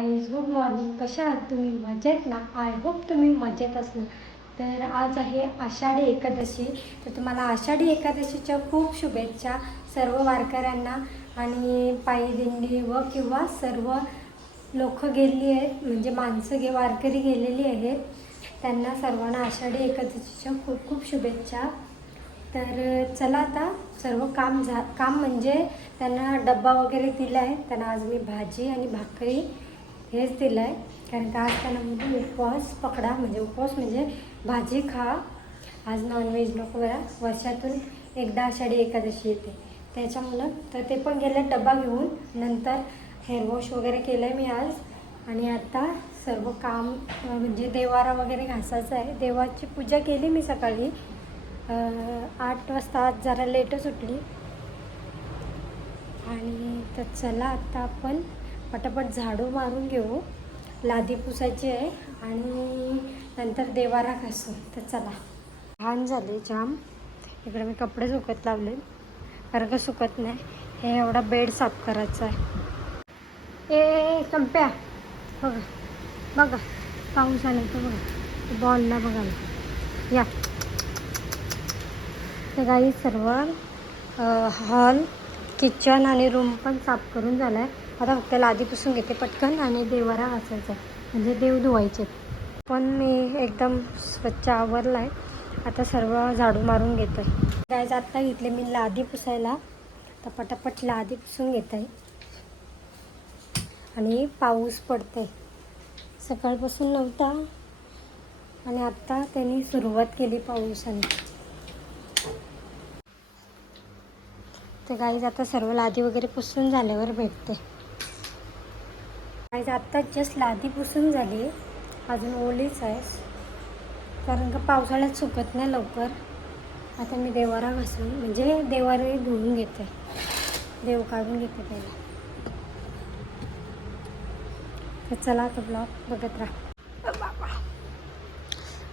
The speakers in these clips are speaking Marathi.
Guys, good morning. कशा आहात तुम्ही? मजेत ना? आय होप तुम्ही मजेत असणार. तर आज आहे आषाढी एकादशी. तर तुम्हाला आषाढी एकादशीच्या खूप शुभेच्छा सर्व वारकऱ्यांना. आणि पायी दिंडी व किंवा सर्व लोक गेली आहेत, म्हणजे माणसं वारकरी गेलेली आहेत, त्यांना सर्वांना आषाढी एकादशीच्या खूप खूप शुभेच्छा. तर चला आता सर्व काम म्हणजे त्यांना डब्बा वगैरे दिला आहे. त्यांना आज मी भाजी आणि भाकरी हेच दिलं आहे, कारण का आज त्यांना म्हणजे उपवास पकडा, म्हणजे उपवास म्हणजे भाजी खा, आज नॉनव्हेज नको बघा. वर्षातून एकदा आषाढी एकादशी येते त्याच्यामुळं. तर ते पण गेले डब्बा घेऊन. नंतर हेअरवॉश वगैरे केलं आहे मी आज. आणि आता सर्व काम म्हणजे देवारा वगैरे घासायचं आहे. देवाची पूजा केली मी सकाळी 8 वाजता. आज जरा लेटच उठली. आणि तर चला आता आपण पटापट झाडू मारून घेऊ, लादी पुसायची आहे आणि नंतर देवारा घासू. तर चला. घाण झाले जाम. इकडे मी कपडे सुकत लावले, कारण का सुकत नाही. हे एवढा बेड साफ करायचा आहे. ए संप्या बघा बघा, पाऊस आला तर बघा, बॉलला बघायला या. तर काही सर्व हॉल, किचन आणि रूम पण साफ करून झाला आहे. आता फक्त लादी पुसून घेते पटकन आणि देवारा घासायचा आहे, म्हणजे देव धुवायचे. पण मी एकदम स्वच्छ आवरला आहे. आता सर्व झाडू मारून घेतो आहे. गाईज आत्ता घेतले मी लादी पुसायला, तर पटापट लादी पुसून घेत आहे. आणि पाऊस पडते, सकाळपासून नव्हता आणि आत्ता त्यांनी सुरुवात केली पावसाने. तर गाईज आता सर्व लादी वगैरे पुसून झाल्यावर भेटते. गाईज आत्ता जस्ट लादी पुसून झाली, अजून ओलीच आहे, कारण का पावसाळ्यात सुकत नाही लवकर. आता मी देवारा घासून म्हणजे देवारे धुवून घेते, देव काढून घेते पहिला. तर चला आता ब्लॉग बघत राहा.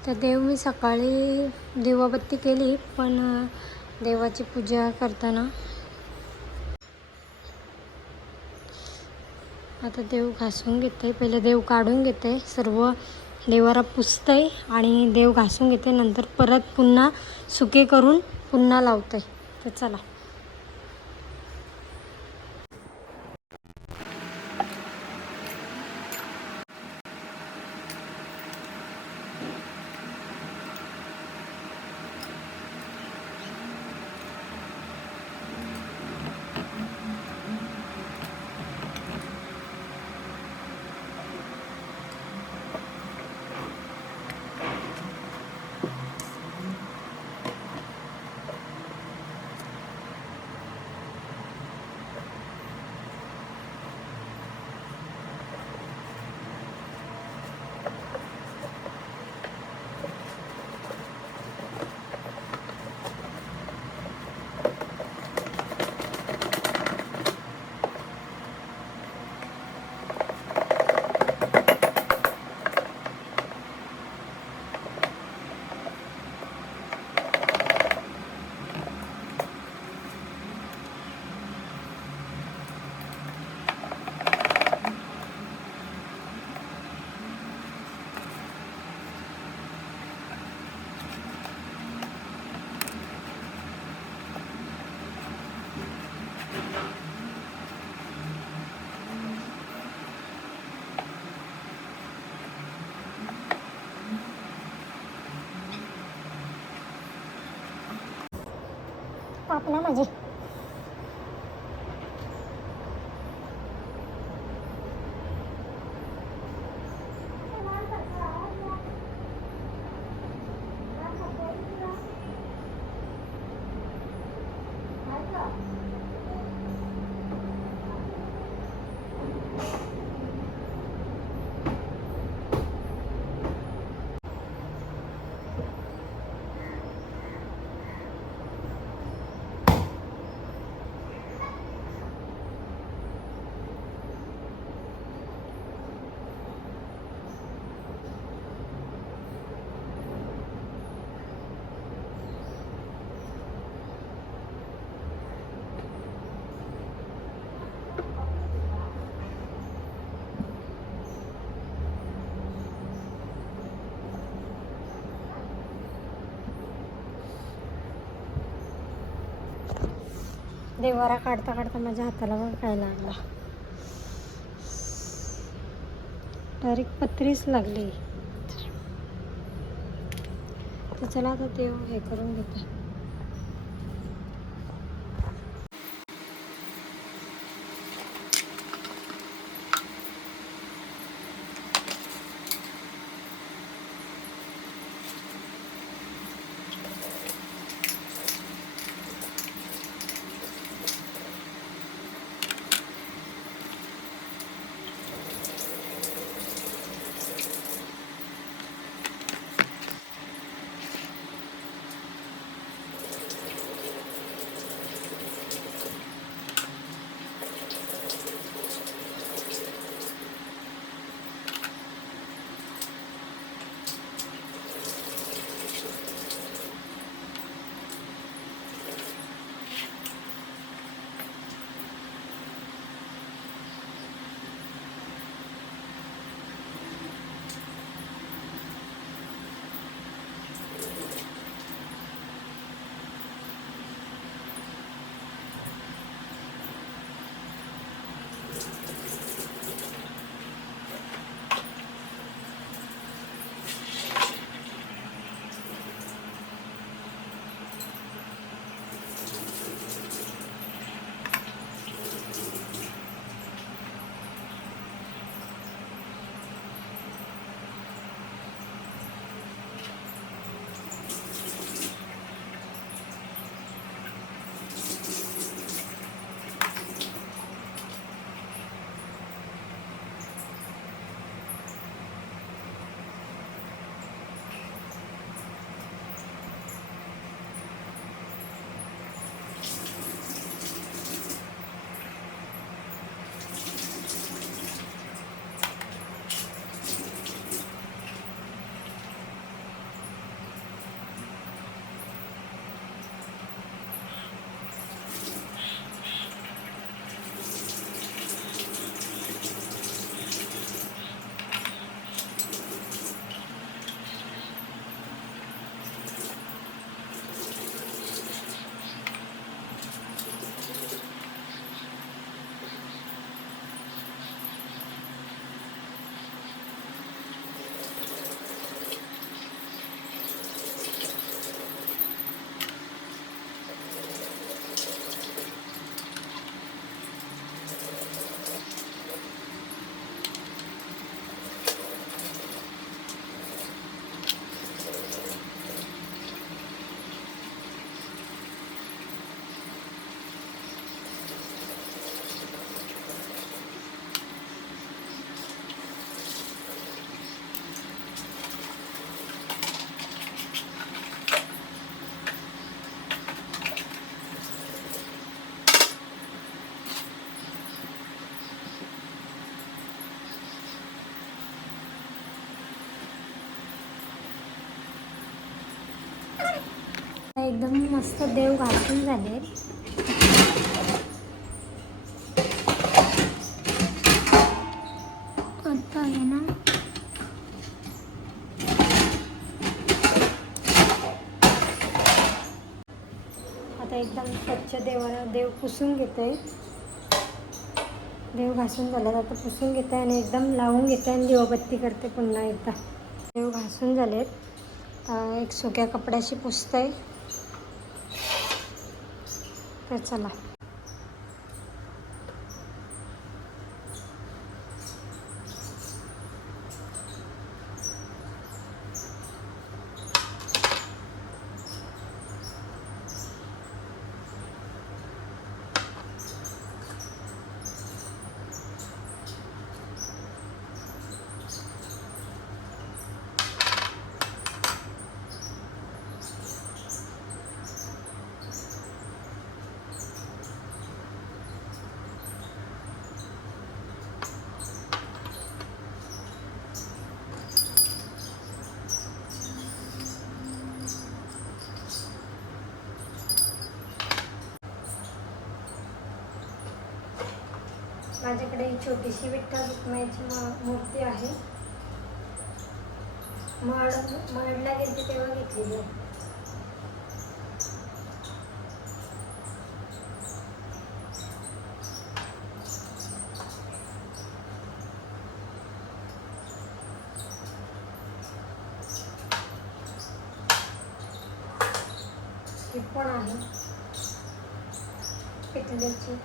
तर देव मी सकाळी दिवाबत्ती केली, पण देवाची पूजा करताना आता देव घासून घेते. पहिले देव काढून घेते, सर्व देवारा पुसते आणि देव घासून घेते. नंतर परत पुन्हा सुके करून पुन्हा लावते. तर चला. आपला माझे देवारा काढता काढता माझ्या हाताला पण काय लागला, डायरेक्ट पत्रीच लागली. तर चला आता देव हे करून घेते. एकदम मस्त देव घासून झाले. आता आहे ना आता एकदम स्वच्छ देव पुसून घेते. देव घासून झाले आता पुसून घेते आणि एकदम लावून घेते आणि दिवाबत्ती करते पुन्हा एकदा. देव घासून झालेत, एक सुक्या कपड्याशी पुसते. तर चला माझ्याकडे ही छोटीशी विठ्ठल रुक्माईची मूर्ती आहे. महडला गेली तेव्हा घेतलेली आहे. पण आहे पिठल्याची.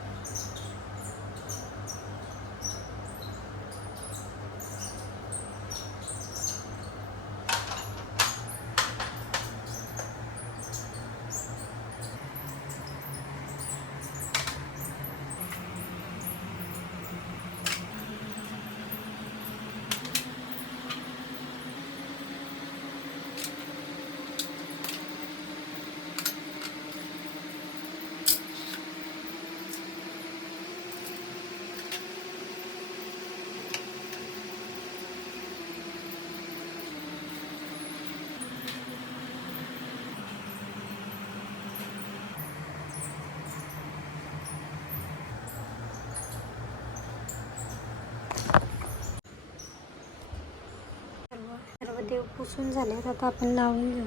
सर्व देव पुसून झाले, आता आपण लावून घेऊ.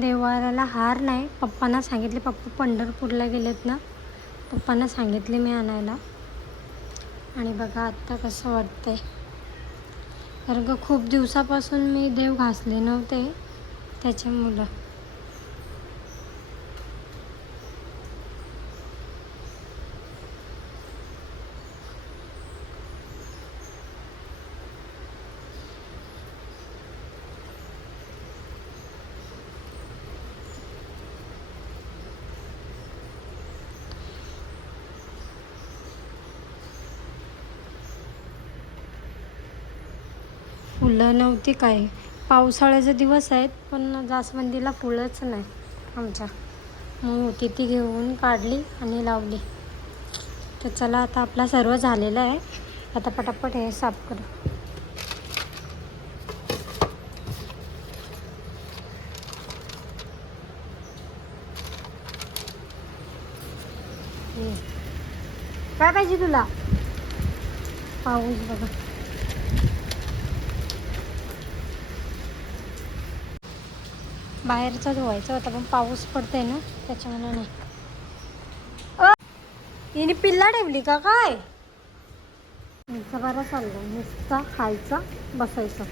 देवाला हार नाही, पप्पांना सांगितले, पप्पा पंढरपूरला गेलेत ना, पप्पांना सांगितले मी आणायला. आणि बघा आत्ता कसं वाटतंय, कारण का खूप दिवसापासून मी देव घासले नव्हते त्याच्यामुळं. फुलं नव्हती काय, पावसाळ्याचे दिवस आहेत पण जास्वंदीला फुलंच नाही आमच्या, मग होती ती घेऊन काढली आणि लावली. तर चला आता आपला सर्व झालेला आहे, आता पटापट हे साफ करू. काय पाहिजे तुला? पाऊस बघा, बाहेरचा धुवायचा होता पण पाऊस पडतोय ना त्याच्यामुळे नाही. हिने पिल्ला ठेवली का काय? नुसतं बरं चाललं, नुसता खायचा बसायचं.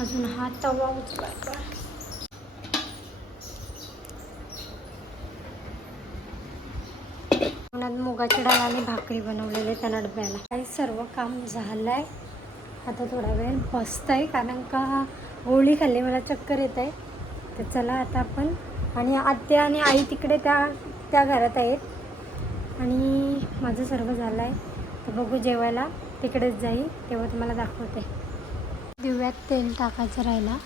अजून हा तवा उचलायचा. मुगाची डाळ आणि भाकरी बनवलेली त्यांना डब्याला. काही सर्व काम झालं आहे, आता थोडा वेळ बसत आहे कारण का गोळी खाल्ली, मला चक्कर येत आहे. तर चला आता आपण, आणि आत्या आणि आई तिकडे त्या घरात आहेत आणि माझं सर्व झालं आहे. तर बघू जेवायला तिकडेच जाईल तेव्हा तुम्हाला दाखवते. दिव्यात तेल टाकायचं राहिला.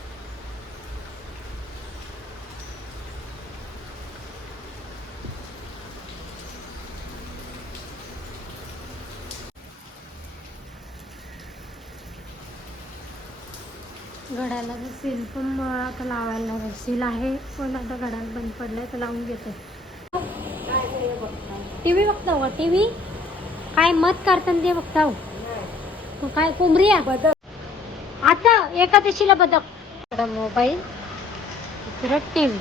घड्याला सील पण आता लावायला लागेल. सील आहे पण आता घड्याला बंद पडलाय तर लावून घेते. टी व्ही बघताव का? टी व्ही काय मत करताना ते बघताव तू? काय कोंबडी आहे बदक? आता एकादशीला बदक. मोबाईल परत टी व्ही.